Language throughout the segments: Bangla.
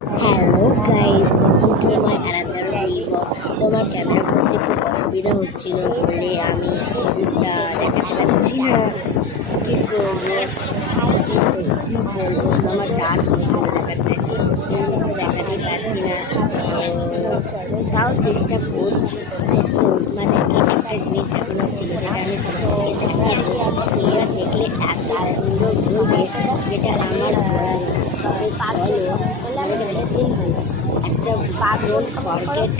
Hello guys, welcome to my another video. তোমার ক্যামেরা করতে খুব অসুবিধা হচ্ছিল বলে আমি মুখটা দেখাতে পারছি না, কিন্তু কী বলবো, আমার দাঁত হয়ে দেখাচ্ছে, মুখটা দেখাতেই পারছি না। তাও চেষ্টা করছি। তো মানে একটা জিনিস দেখানো ছিল যেটা আমি তোমরা দেখলে এত সুন্দর বলবে যেটা আমার একটা ডোন্ট ফরগেট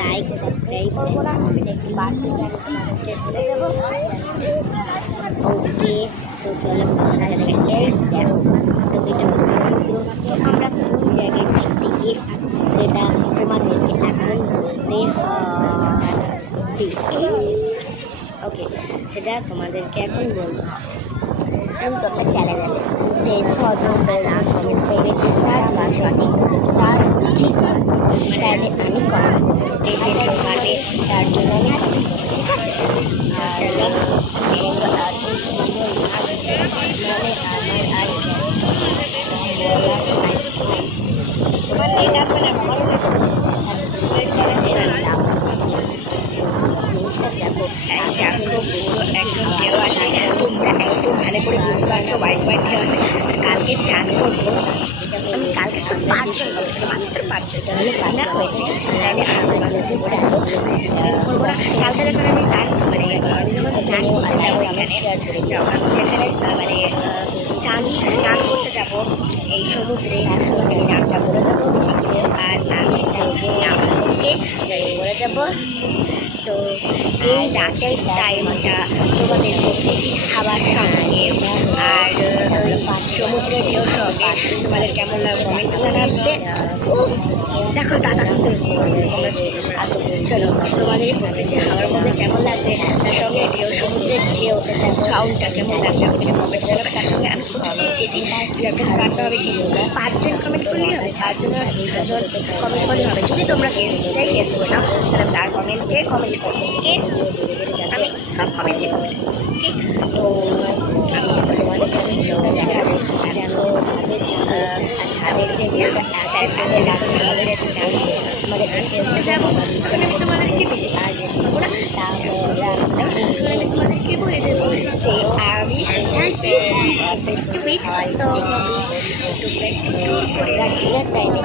লাইক সাবস্ক্রাইব ওকে। তো চলো দেখো, তো এটা হচ্ছে সমুদ্র। তো আমরা কোন জায়গায় ঘুরতে এসেছি সেটা তোমাদেরকে এখন বলতে ওকে, সেটা তোমাদেরকে এখন বলতে হবে। কিন্তু একটা চ্যালেঞ্জ আছে যে 6 নম্বরের রান কমেন্ট করবে, তার যা সঠিক তার ঠিক তাহলে আমি কমেন্ট করবো, এই যে কেউ পারবে তার জন্য আমি কমেন্ট করবো, ঠিক আছে? চলো, এত সুন্দর লাগছে, মানে আমার আর জিনিসটা দেখো, ভালো করে বুঝতে পারছো, বাইক আছে। কালকে চান করবো, আমি কালকে সব পাঁচজন মাত্র পাঁচজন তাহলে পানা হয়েছে, তাহলে আমি তোমাদের চাইবো করবো না। কালকে যখন আমি চান মানে আমি যখন স্নান করতে যাবো, আমি শেয়ার করে যাবো, আমি যেখানে মানে স্নান করতে যাবো এই সমুদ্রে, আসলে নামটা বলে দেবো, আর আমি নামকে বলে যাবো। তো এই রাতের টাইমটা তোমাদের প্রকৃতি হাওয়ার সঙ্গে আর সমুদ্রের ঢেউ সঙ্গে তোমাদের কেমন লাগে কমেন্টে জানাবে। দেখো দাদা, চলো, তোমাদের প্রকৃতি হাওয়ার মধ্যে কেমন লাগবে, তার সঙ্গে ঢেউ সমুদ্রের ঢেউ সাউন্ডটা কেমন লাগবে আমাকে কমেন্ট জানাবে। তার সঙ্গে আমি কোথাও দেখতেছি কিরকম কাটতে হবে, কি 5জন কমেন্ট করলেই হবে, 4জন কমেন্ট করলেই হবে। যদি তোমরা চাই গেস করে নাও তাহলে তার কমেন্টে কমেন্ট করবো, ঠিক? আমি সব কমেন্টে কমেন্ট করবো, ঠিক? তো আমি যেটা তোমাদের কমেন্ট দেখাবো যেন ছাদের যে ভিউটা তার সাথে আমাদের খেলতে যাবো, আমি তোমাদেরকে বেশি সাহায্য করবো না, তাহলে আমি তোমাদেরকে বলে দেবো যে আমি এত সুন্দর হয় যে ডিনার টাইমে